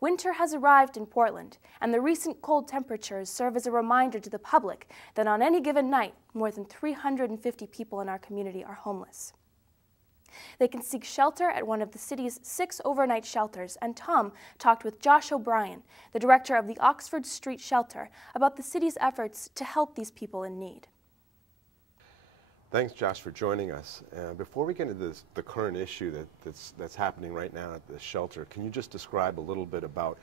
Winter has arrived in Portland, and the recent cold temperatures serve as a reminder to the public that on any given night, more than 350 people in our community are homeless. They can seek shelter at one of the city's 6 overnight shelters, and Tom talked with Josh O'Brien, the director of the Oxford Street Shelter, about the city's efforts to help these people in need. Thanks, Josh, for joining us. Before we get into the current issue that's happening right now at the shelter, can you just describe a little bit about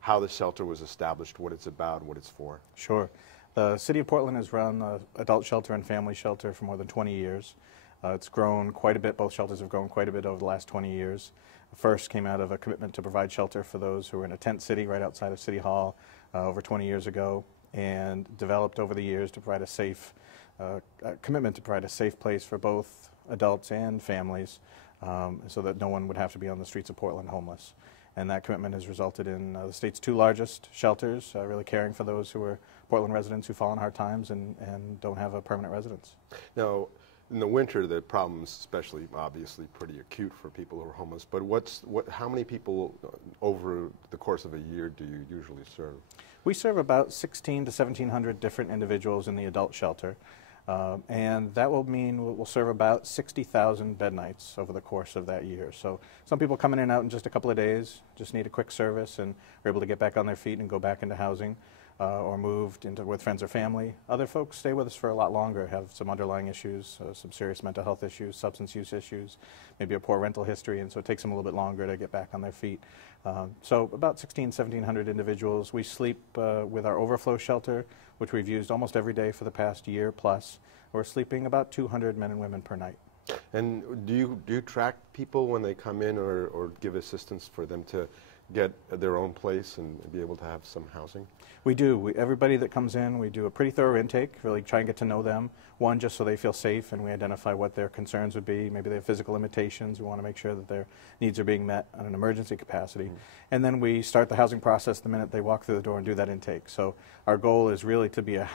how the shelter was established, what it's about, what it's for? Sure. The City of Portland has run an adult shelter and family shelter for more than 20 years. It's grown quite a bit. Both shelters have grown quite a bit over the last 20 years. First came out of a commitment to provide shelter for those who were in a tent city right outside of City Hall over 20 years ago, and developed over the years to provide a safe commitment to provide a safe place for both adults and families so that no one would have to be on the streets of Portland homeless. And that commitment has resulted in the state's 2 largest shelters, really caring for those who are Portland residents who fall in hard times and don't have a permanent residence. Now, in the winter, the problem's especially obviously pretty acute for people who are homeless, but how many people over the course of a year do you usually serve? We serve about 1,600 to 1,700 different individuals in the adult shelter. And that will mean we'll serve about 60,000 bed nights over the course of that year. So some people come in and out in just a couple of days, just need a quick service and are able to get back on their feet and go back into housing or moved into with friends or family. Other folks stay with us for a lot longer, have some underlying issues, some serious mental health issues, substance use issues, maybe a poor rental history, and so it takes them a little bit longer to get back on their feet. So about 1,700 individuals. We sleep with our overflow shelter, which we've used almost every day for the past year plus. We're sleeping about 200 men and women per night. And do you track people when they come in or give assistance for them to get their own place and be able to have some housing? We do. Everybody that comes in, we do a pretty thorough intake, really try and get to know them. One, just so they feel safe and we identify what their concerns would be. Maybe they have physical limitations. We want to make sure that their needs are being met on an emergency capacity. And then we start the housing process the minute they walk through the door and do that intake. So our goal is really to be a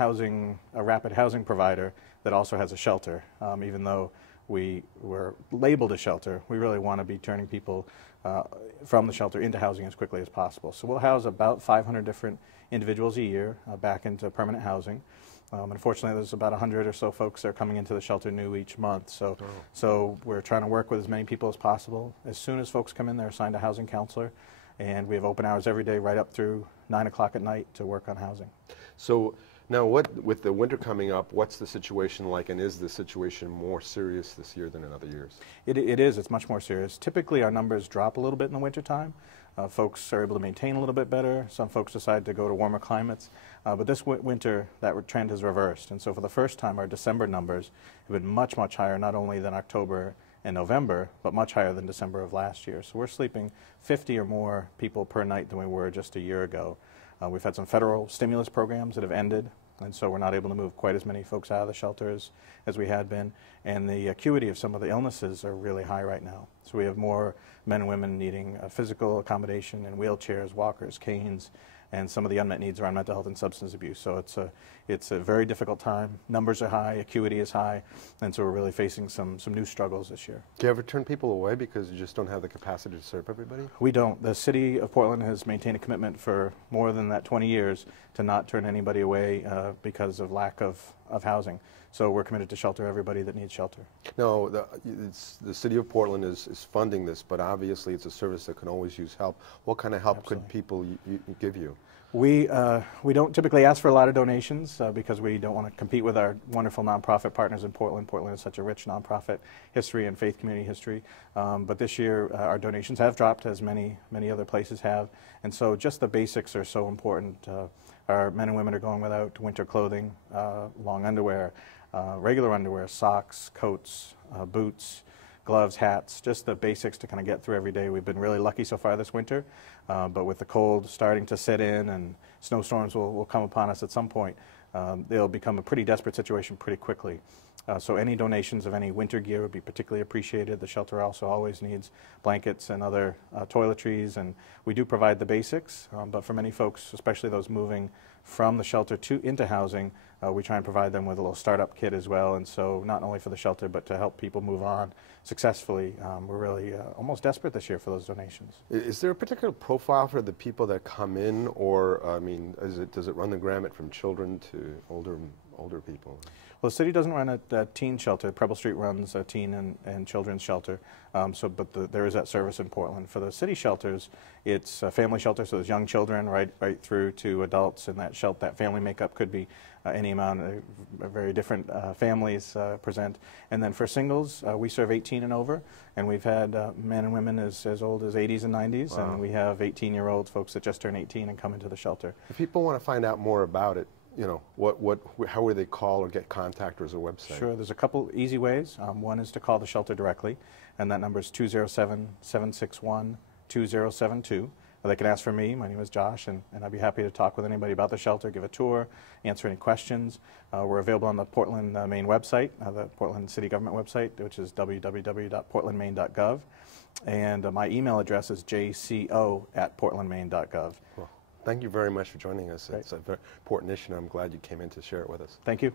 rapid housing provider that also has a shelter. Even though we were labeled a shelter, we really want to be turning people from the shelter into housing as quickly as possible. So we'll house about 500 different individuals a year back into permanent housing. Unfortunately, there's about 100 or so folks that are coming into the shelter new each month. So we're trying to work with as many people as possible. As soon as folks come in, they're assigned a housing counselor, and we have open hours every day right up through 9 o'clock at night to work on housing. So now, with the winter coming up, what's the situation like, and is the situation more serious this year than in other years? It is. It's much more serious. Typically, our numbers drop a little bit in the wintertime. Folks are able to maintain a little bit better. Some folks decide to go to warmer climates. But this winter, that trend has reversed. And so for the first time, our December numbers have been much, much higher, not only than October and November, but much higher than December of last year. So we're sleeping 50 or more people per night than we were just a year ago. We've had some federal stimulus programs that have ended, and so we're not able to move quite as many folks out of the shelters as we had been. And the acuity of some of the illnesses are really high right now. So we have more men and women needing physical accommodation in wheelchairs, walkers, canes, and some of the unmet needs around mental health and substance abuse. So it's a very difficult time. Numbers are high, acuity is high, and so we're really facing some new struggles this year. Do you ever turn people away because you just don't have the capacity to serve everybody? We don't. The City of Portland has maintained a commitment for more than that 20 years to not turn anybody away because of lack of housing. So we're committed to shelter everybody that needs shelter. No, the City of Portland is funding this, but obviously it's a service that can always use help. What kind of help Absolutely. could people give you? We don't typically ask for a lot of donations because we don't want to compete with our wonderful nonprofit partners in Portland. Portland is such a rich nonprofit history and faith community history. But this year our donations have dropped, as many other places have. And so just the basics are so important. Our men and women are going without winter clothing, long underwear, regular underwear, socks, coats, boots, gloves, hats, just the basics to kind of get through every day. We've been really lucky so far this winter, but with the cold starting to set in and snowstorms will come upon us at some point, they'll become a pretty desperate situation pretty quickly. So any donations of any winter gear would be particularly appreciated. The shelter also always needs blankets and other toiletries, and we do provide the basics, but for many folks, especially those moving from the shelter into housing, we try and provide them with a little startup kit as well, and so not only for the shelter but to help people move on successfully. We're really almost desperate this year for those donations. Is there a particular profile for the people that come in, or I mean, does it run the gamut from children to older people? Well, the city doesn't run a teen shelter. Preble Street runs a teen and children's shelter, there is that service in Portland. For the city shelters, it's a family shelter, so there's young children right through to adults, and that family makeup could be any amount of very different families present. And then for singles, we serve 18 and over, and we've had men and women as old as 80s and 90s, wow. And we have 18-year-olds, folks that just turn 18 and come into the shelter. If people want to find out more about it, you know, how would they call or get contact, or is there a website? Sure, there's a couple easy ways. One is to call the shelter directly, and that number is 207-761-2072. They can ask for me. My name is Josh, and I'd be happy to talk with anybody about the shelter, give a tour, answer any questions. We're available on the Portland Maine website, the Portland City Government website, which is www.portlandmaine.gov. And my email address is jco@portlandmaine.gov. Well, thank you very much for joining us. Great. It's a very important issue, and I'm glad you came in to share it with us. Thank you.